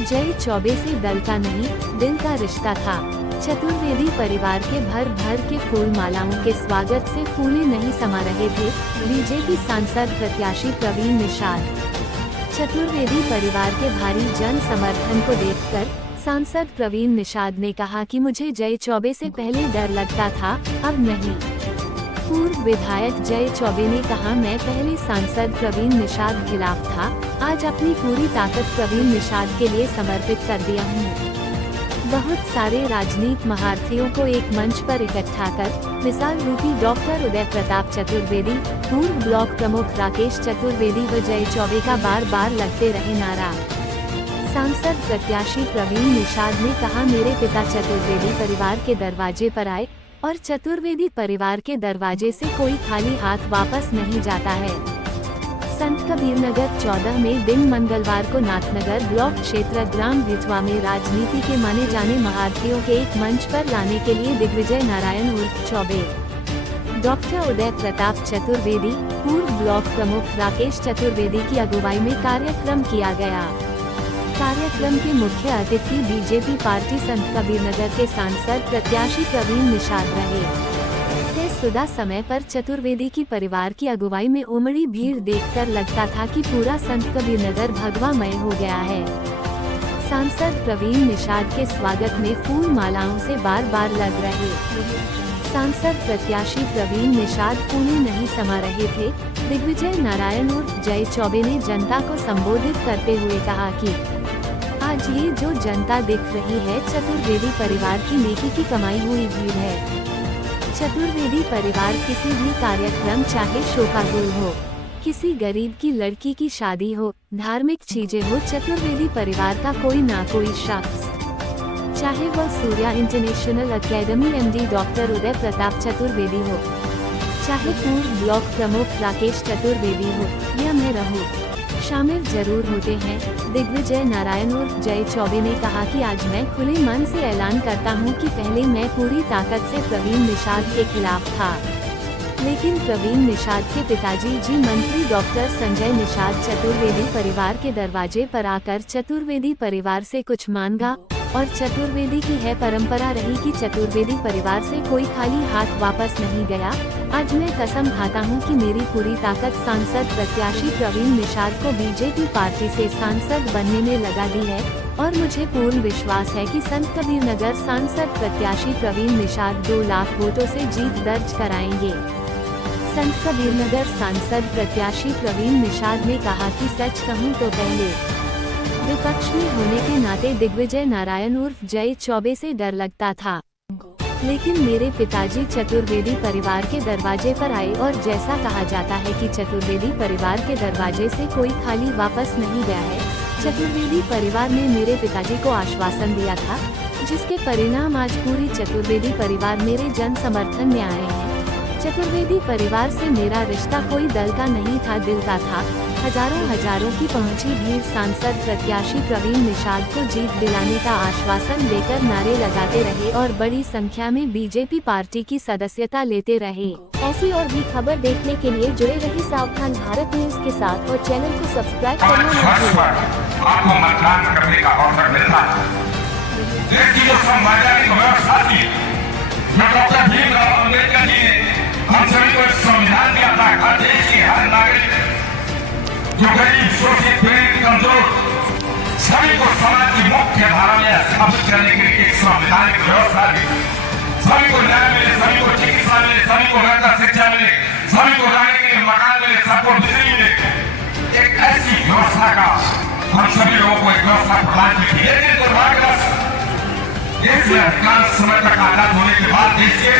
जय चौबे से दल का नहीं, दिल का रिश्ता था। चतुर्वेदी परिवार के भर भर के फूल मालाओं के स्वागत से फूले नहीं समा रहे थे बीजेपी सांसद प्रत्याशी प्रवीण निषाद। चतुर्वेदी परिवार के भारी जन समर्थन को देखकर सांसद प्रवीण निषाद ने कहा कि मुझे जय चौबे से पहले डर लगता था, अब नहीं। पूर्व विधायक जय चौबे ने कहा, मैं पहले सांसद प्रवीण निषाद खिलाफ था, आज अपनी पूरी ताकत प्रवीण निषाद के लिए समर्पित कर दिया हूँ। बहुत सारे राजनीतिक महारथियों को एक मंच पर इकट्ठा कर मिसाल रूपी डॉक्टर उदय प्रताप चतुर्वेदी, पूर्व ब्लॉक प्रमुख राकेश चतुर्वेदी व जय चौबे का बार बार लगते रहे नारा। सांसद प्रत्याशी प्रवीण निषाद ने कहा, मेरे पिता चतुर्वेदी परिवार के दरवाजे पर आए और चतुर्वेदी परिवार के दरवाजे से कोई खाली हाथ वापस नहीं जाता है। संत कबीरनगर 14 में दिन मंगलवार को नाथनगर ब्लॉक क्षेत्र ग्राम बिथवा में राजनीति के माने जाने महारथियों के एक मंच पर लाने के लिए दिग्विजय नारायण उर्फ चौबे, डॉक्टर उदय प्रताप चतुर्वेदी, पूर्व ब्लॉक प्रमुख राकेश चतुर्वेदी की अगुवाई में कार्यक्रम किया गया। कार्यक्रम के मुख्य अतिथि बीजेपी पार्टी संत कबीरनगर के सांसद प्रत्याशी प्रवीण निषाद रहे। सुधा समय पर चतुर्वेदी की परिवार की अगुवाई में उमड़ी भीड़ देखकर लगता था कि पूरा संत कबीरनगर भगवामय हो गया है। सांसद प्रवीण निषाद के स्वागत में फूल मालाओं से बार बार लग रहे सांसद प्रत्याशी प्रवीण निषाद फूले नहीं समा रहे थे। दिग्विजय नारायण उर्फ जय चौबे ने जनता को संबोधित करते हुए कहा कि आज ये जो जनता दिख रही है चतुर्वेदी परिवार की नेकी की कमाई हुई भीड़ है। चतुर्वेदी परिवार किसी भी कार्यक्रम, चाहे शोकाकुल हो, किसी गरीब की लड़की की शादी हो, धार्मिक चीजें हो, चतुर्वेदी परिवार का कोई ना कोई शख्स, चाहे वह Surya international academy MD doctor Uday Pratap Chaturvedi हो, चाहे पूर्व ब्लॉक प्रमुख राकेश चतुर्वेदी हो या मैं रहूं, शामिल जरूर होते हैं। दिग्विजय नारायण उर्फ जय चौबे ने कहा कि आज मैं खुले मन से ऐलान करता हूं कि पहले मैं पूरी ताकत से प्रवीण निषाद के खिलाफ था, लेकिन प्रवीण निषाद के पिताजी जी मंत्री डॉक्टर संजय निषाद चतुर्वेदी परिवार के दरवाजे पर आकर चतुर्वेदी परिवार से कुछ मांगा और चतुर्वेदी की है परंपरा रही कि चतुर्वेदी परिवार से कोई खाली हाथ वापस नहीं गया। आज मैं कसम खाता हूं कि मेरी पूरी ताकत सांसद प्रत्याशी प्रवीण निषाद को बीजेपी पार्टी से सांसद बनने में लगा दी है और मुझे पूर्ण विश्वास है कि संत कबीरनगर सांसद प्रत्याशी प्रवीण निषाद 2 लाख वोटों से जीत दर्ज कराएंगे। संत कबीरनगर सांसद प्रत्याशी प्रवीण निषाद ने कहा कि सच कहूं तो पहले विपक्ष में होने के नाते दिग्विजय नारायण उर्फ जय चौबे से डर लगता था, लेकिन मेरे पिताजी चतुर्वेदी परिवार के दरवाजे पर आए और जैसा कहा जाता है कि चतुर्वेदी परिवार के दरवाजे से कोई खाली वापस नहीं गया है। चतुर्वेदी परिवार ने मेरे पिताजी को आश्वासन दिया था, जिसके परिणाम आज पूरी चतुर्वेदी परिवार मेरे जन समर्थन में आए हैं। चतुर्वेदी परिवार से मेरा रिश्ता कोई दल का नहीं था, दिल का था। हजारों की पहुंची भीड़ सांसद प्रत्याशी प्रवीण निषाद को जीत दिलाने का आश्वासन देकर नारे लगाते रहे और बड़ी संख्या में बीजेपी पार्टी की सदस्यता लेते रहे। ऐसी और भी खबर देखने के लिए जुड़े रहिए सावधान भारत न्यूज के साथ और चैनल को सब्सक्राइब करना न भूलें। आपको मतदान करने का अवसर मिलता है। देश की जो संवैधानिक व्यवस्था थी, डॉक्टर भीमराव अम्बेडकर जी ने हम सभी को संविधान दिया था। हर देश के हर नागरिक, जो गरीब, शोषित, पीड़ित, कमजोर, सभी को समाज की मुख्य धारा में स्थापित करने के लिए एक संवैधानिक व्यवस्था दी। सभी को न्याय मिले, सभी को चिकित्सा मिले, सभी को बेहतर शिक्षा मिले, सभी को रहने के लिए मकान मिले, सबको बिजली मिले। एक ऐसी व्यवस्था का हम सभी लोगों को एक व्यवस्था प्रदान की थी। लेकिन दुर्भाग्यवश देश में अधिकांश समय तक आजाद होने के बाद देश के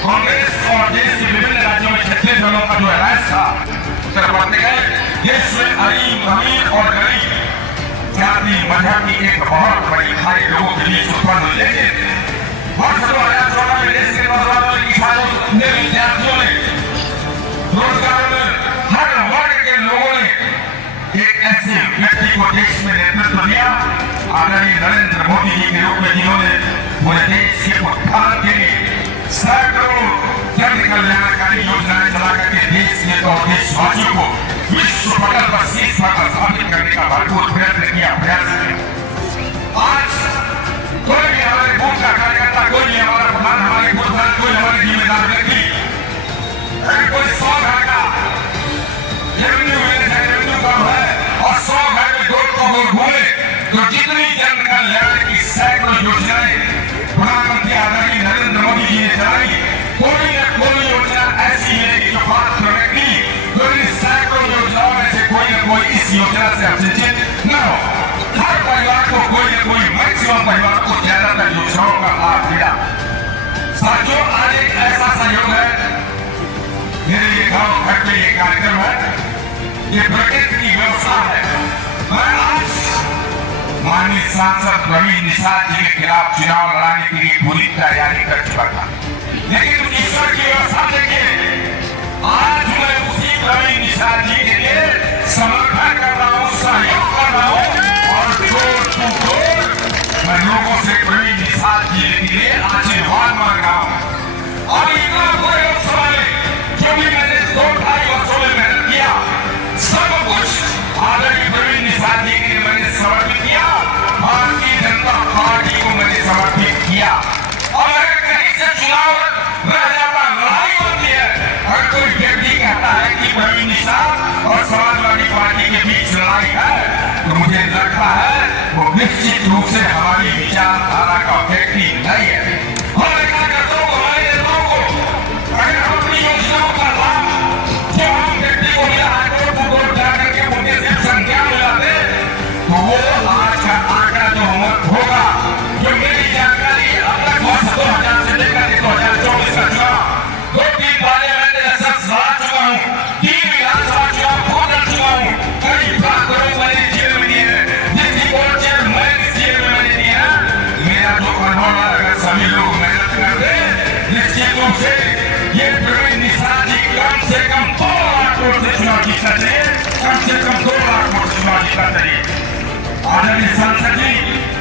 कांग्रेस और देश के विभिन्न राज्यों में छत्तीस दलों का जो राज था बढ़ते गए। देश में अमीर अमीर और गरीब, जाति मजहब की एक बहुत बड़ी खाई लोगों के बीच उत्पन्न हुई। लेकिन वर्ष 2014 में देश के नौजवानों ने, किसानों ने, विद्यार्थियों ने, रोजगार में हर वर्ग के लोगों ने एक ऐसे व्यक्ति को देश में नेतृत्व दिया, आदरणीय नरेंद्र मोदी जी के रूप में, जिन्होंने पूरे देश के उत्थान के लिए सैकड़ों जन कल्याणकारी योजनाएं चला करके देश के और देशवासियों को विश्व पटल पर शीर्ष पर स्थापित करने का भरपूर प्रयत्न किया। योजनाएं प्रधानमंत्री आदरणीय नरेंद्र मोदी जी ने चलाई, कोई न कोई योजना ऐसी है कि जो बात व्यक्ति तो इन सैकड़ों योजनाओं में से कोई न कोई इस योजना से वंचित न हो। हर परिवार को कोई न कोई, मैक्सिमम परिवार को ज्यादातर योजनाओं का लाभ मिला। साथियों, आज एक ऐसा सहयोग है, मेरे ये गांव घर पे ये कार्यक्रम है, ये प्रकृति की व्यवस्था है। मैं आज माननीय सांसद प्रवीण निषाद जी के खिलाफ चुनाव लड़ाने के लिए पूरी तैयारी कर चुका था, लेकिन ईश्वर की व्यवस्था देखिए, आज मैं उसी प्रवीण निषाद जी के लिए समर्थन कर रहा हूँ, सहयोग कर रहा हूँ और मैं लोगों से प्रवीण निषाद जी के लिए आशीर्वाद मांग रहा हूँ। और इतना कोई लोकसभा में जो भी मैंने 2-2.5 वर्षों में मेहनत किया, सब कुछ आदरणीय प्रवीण निषाद जी के लिए मैंने समर्पित किया, भारतीय जनता पार्टी को मैंने समर्पित किया। और अगर कहीं से चुनाव रह जाता, लड़ाई होती है, अगर कोई व्यक्ति कहता है कि प्रवीण निषाद और समाजवादी पार्टी के बीच लड़ाई है, तो मुझे लगता है वो निश्चित रूप से हमारी विचारधारा का व्यक्ति नहीं है। और क्या करता हूँ हमारे नेताओं को, अगर हम अपनी योजनाओं का लाभ जो हम व्यक्ति को मिला है, वोट जाकर के उनके सिर्फ संख्या मिलाते, तो वो आज का आंकड़ा जो होगा, जो मेरी जानकारी अब तक वर्ष 2000 से लेकर 2024 का चुनाव 2-3 बारे मैंने ऐसा लड़ा चुका हूँ, 3 विधानसभा चुनाव को लड़ चुका हूँ, कई करोड़ मैंने जेल में दिए हैं, जितनी करोड़ जेल मैंने जेल में मैंने दिए हैं। मेरा जो अनुभव है, अगर सभी लोग मेहनत करते निश्चित रूप से ये प्रवीण निषाद जी कम से कम 2 लाख वोट से चुनाव जीतना चाहिए, कम से कम 2 लाख वोट से चुनाव जीतना चाहिए। आदरणीय सांसद जी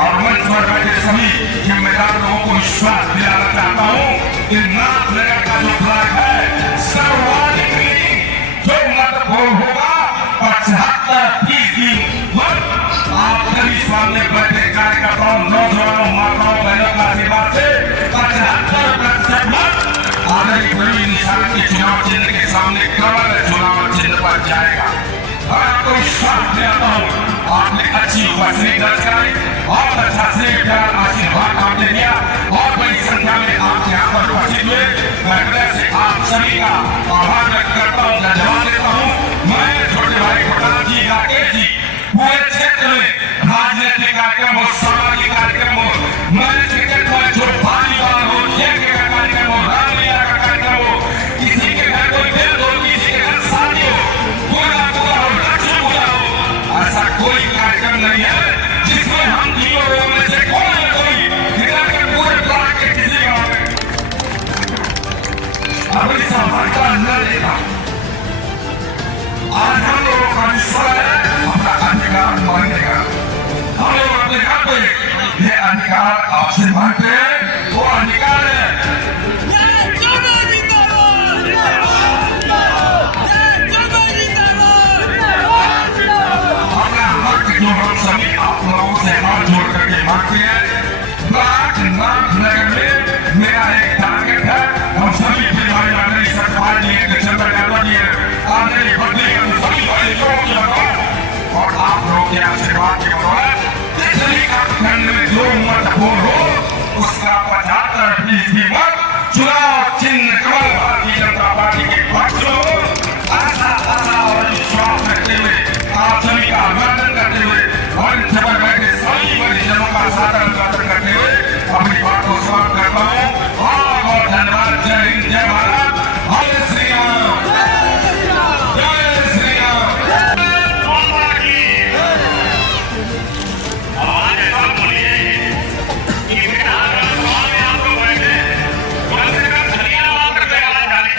और मंच पर बैठे सभी जिम्मेदार लोगों को विश्वास दिलाना चाहता हूँ कि नाथनगर का जो फ्लैग है, सर्वाधिक जो मत होगा 75% मत आप सभी सामने बैठे कार्यकर्ताओं, नौजवानों, माताओं, बहनों का आशीर्वाद से 75% मत आदरणीय प्रवीण निषाद के चुनाव चिन्ह के सामने कमल चुनाव चिन्ह पर जाएगा। और आपको विश्वास दिलाता हूँ, आपने अच्छी उपस्थिति दर्ज कराई, बहुत अच्छा से प्यार आशीर्वाद आपने दिया, बहुत बड़ी संख्या में आप यहाँ पर उपस्थित हुए। मैं हृदय से आप सभी का आभार व्यक्त करता हूँ, धन्यवाद देता हूँ। मैं छोटे भाई प्रधान जी, राकेश जी, पूरे क्षेत्र में राजनीतिक कार्यक्रम हो, सामाजिक कार्यक्रम हो, मैच क्रिकेट मैच हो, वॉलीबॉल हो, खेल का कार्यक्रम हो, रामलीला का कार्यक्रम हो, किसी के घर कोई दिल हो, किसी के घर शादी हो, पूरा पूरा हो, लक्ष्मी पूजा हो, ऐसा कोई कार्यक्रम नहीं है जिसमें हम तीनों लोगों में से कोई न कोई निकलकर पूरे ब्लॉक के किसी गांव में अपनी सहभागिता न देगा। आज हम लोगों का विश्वास है अपना अधिकार मांगने का, हम लोग अपने घर पे ये अधिकार आपसे मांगते हैं, वो अधिकार है। अपना हक जो हम सभी आप लोगों से हाथ जोड़ करके मांगते हैं, नाथनगर में मेरा एक टारगेट है, हम सभी परिवार आदरणीय सतपाल जी, चंद्र यादव जी, आदरणीय बदली सभी बड़े लोगों की बदौलत और आप लोगों के आशीर्वाद की बदौलत पिछली खंड में जो मत हो उसका 75% मत चुनाव चिन्ह कमल भारतीय जनता पार्टी के पक्ष में हो। ऐसा और विश्वास रखते हुए आप सभी का अभिनंदन करते हुए मंच पर बैठे सभी परिजनों का सादर अभिवादन करते हुए अपनी बात को समाप्त करता हूँ। बहुत बहुत धन्यवाद। जय हिंद, जय भारत, जय श्री राम, जय श्री राम। आवाज ऐसा बोलिए कि मेरा सवाल में आप लोग बैठे कम से कम धनिया करके आवाज डाले।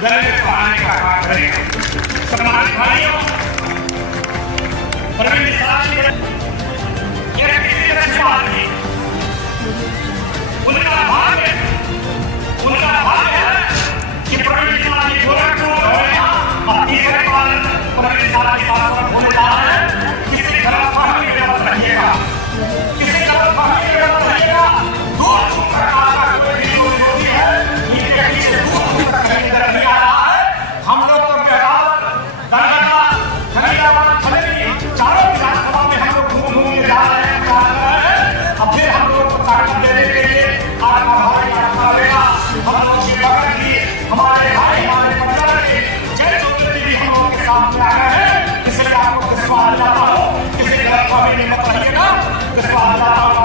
गले में पहनाने का काम करेगा। सम्मानित भाइयों, प्रवीण साहब ये किसी तरह से बात नहीं, उनका भाग्य है कि प्रवीण साहब ये गोरखपुर और यहाँ और तीसरे बार प्रवीण साहब के साथ होने जा रहा है। किसी तरह पानी की व्यवस्था रखिएगा, किसी तरह पानी की व्यवस्था रखिएगा। दूर दूर तक आपका कोई भी विरोधी है, इनके पीछे दूर दूर तक कहीं तरह नहीं आ रहा है। हम लोग तो बिहार, दरभंगा, फरीदाबाद, खलेरी चारों विधानसभा में हम लोग घूम घूम के जा रहे हैं, जा रहे हैं। अब फिर हम लोग को ताकत देने के लिए आपका भाई आपका बेटा हम लोग सेवा करेंगे। हमारे भाई हमारे परिवार के जय चौधरी भी हम लोग के सामने आ गए हैं। इसलिए आपको विश्वास दिलाता हूँ, किसी गलत फहमी में मत रहिएगा। विश्वास दिलाता हूँ